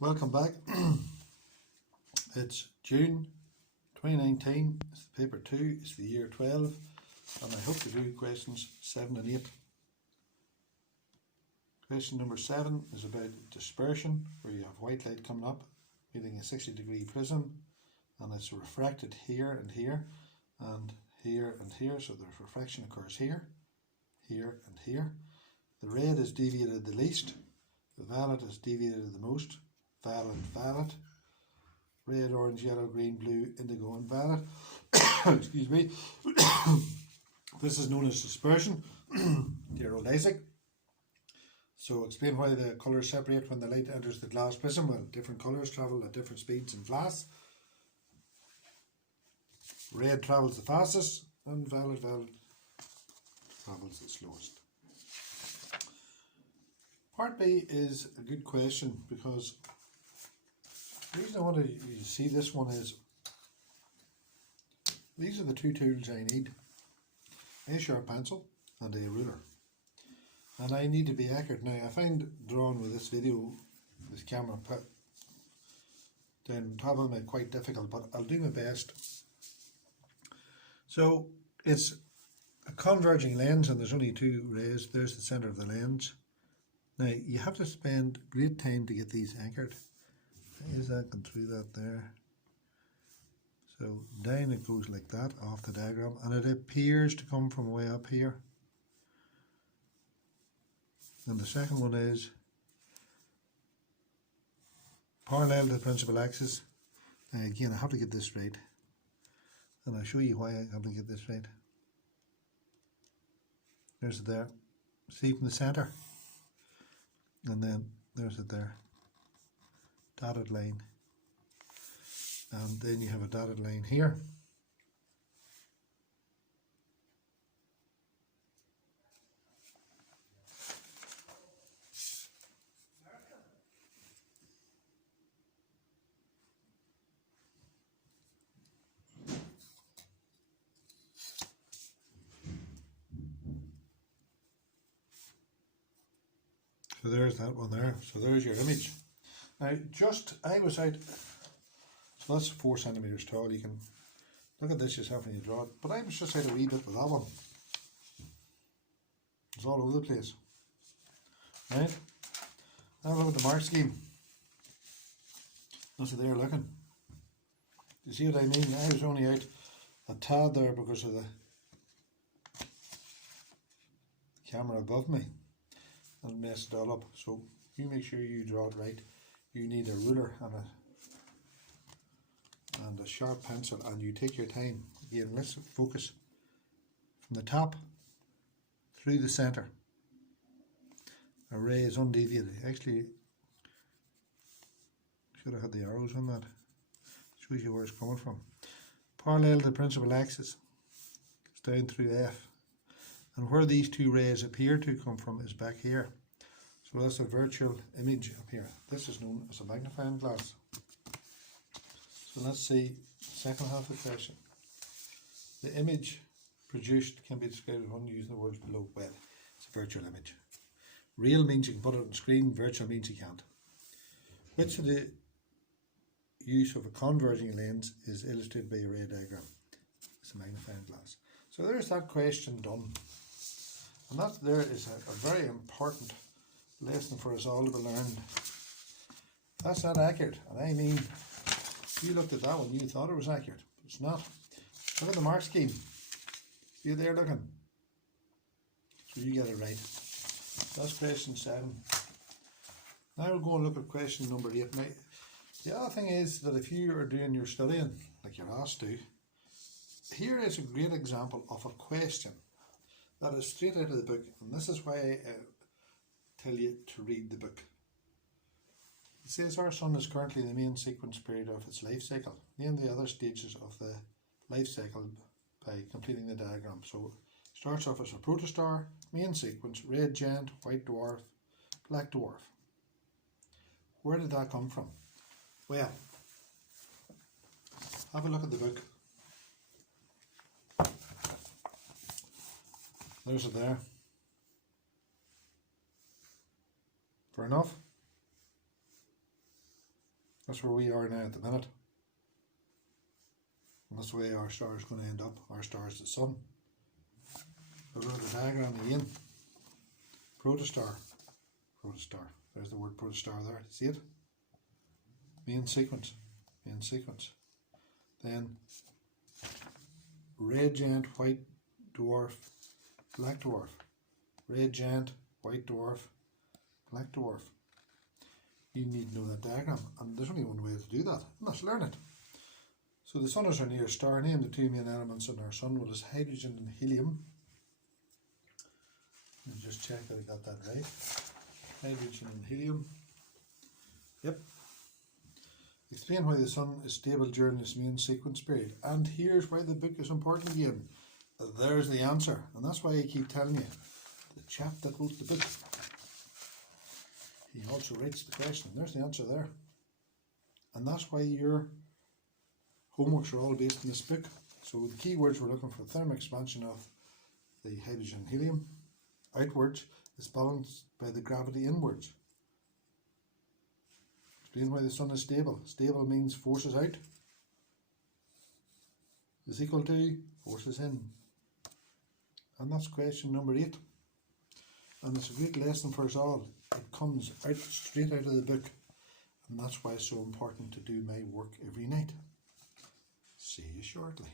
Welcome back. It's June 2019, it's paper 2, it's the year 12, and I hope to do questions 7 and 8. Question number 7 is about dispersion, where you have white light coming up, meeting a 60-degree prism, and it's refracted here and here, and here and here, so the refraction occurs here, here and here. The red is deviated the least, the violet is deviated the most, violet, violet, red, orange, yellow, green, blue, indigo and violet. Excuse me. This is known as dispersion. Dear old Isaac. So explain why the colours separate when the light enters the glass prism. Well, different colours travel at different speeds in glass. Red travels the fastest and violet travels the slowest. Part B is a good question because the reason I want you to see this one is these are the two tools I need: a sharp pencil and a ruler. And I need to be accurate. Now I find drawing with this video, this camera put down top of it quite difficult, but I'll do my best. So it's a converging lens and there's only two rays. There's the centre of the lens. Now you have to spend great time to get these anchored. Is that going through that there? So down it goes like that off the diagram, and it appears to come from way up here. And the second one is parallel to the principal axis. Now again, I have to get this right, and I'll show you why I have to get this right. There's it there. See from the centre, and then there's it there. Dotted line, and then you have a dotted line here. So there's that one there. So there's your image. Now, I was out, so that's 4 centimetres tall. You can look at this yourself when you draw it, but I was just out a wee bit with that one. It's all over the place. Right? Now look at the mark scheme. That's what they're looking. You see what I mean? I was only out a tad there because of the camera above me and messed it all up. So you make sure you draw it right. You need a ruler and a sharp pencil, and you take your time. Again, let's focus from the top through the centre. A ray is undeviated. Actually, should have had the arrows on that. Shows you where it's coming from. Parallel to the principal axis. It's down through F. And where these two rays appear to come from is back here. So that's a virtual image up here. This is known as a magnifying glass. So let's see the second half of the question. The image produced can be described as one using the words below. Well, it's a virtual image. Real means you can put it on the screen, virtual means you can't. Which of the use of a converging lens is illustrated by a ray diagram? It's a magnifying glass. So there's that question done. And that there is a very important lesson for us all to be learned. That's not accurate, and I mean, you looked at that one, you thought it was accurate, but it's not. Look at the mark scheme. You there looking? So you get it right. That's question 7. Now we'll go and look at question number 8. Now, the other thing is that if you are doing your studying, like you're asked to, here is a great example of a question that is straight out of the book, and this is why I tell you to read the book. It says our sun is currently in the main sequence period of its life cycle. Name the other stages of the life cycle by completing the diagram. So it starts off as a protostar, main sequence, red giant, white dwarf, black dwarf. Where did that come from? Well, have a look at the book. There's it there. Fair enough. That's where we are now at the minute. And that's the way our star is going to end up. Our star is the sun. Look at the diagram again. Protostar. Protostar. There's the word protostar there. See it? Main sequence. Main sequence. Then red giant, white dwarf, black dwarf. Red giant, white dwarf, black dwarf. You need to know that diagram, and there's only one way to do that, and that's learn it. So the sun is our nearest star. Name the two main elements in our sun. Well, it's hydrogen and helium. Let me just check that I got that right. Hydrogen and helium. Yep. Explain why the sun is stable during this main sequence period. And here's why the book is important again. There's the answer. And that's why I keep telling you. The chap that wrote the book, he also writes the question. There's the answer there. And that's why your homeworks are all based on this book. So the key words we're looking for: thermal expansion of the hydrogen and helium. Outwards is balanced by the gravity inwards. Explain why the sun is stable. Stable means forces out is equal to forces in. And that's question number 8. And it's a great lesson for us all. It comes out straight out of the book. And that's why it's so important to do my work every night. See you shortly.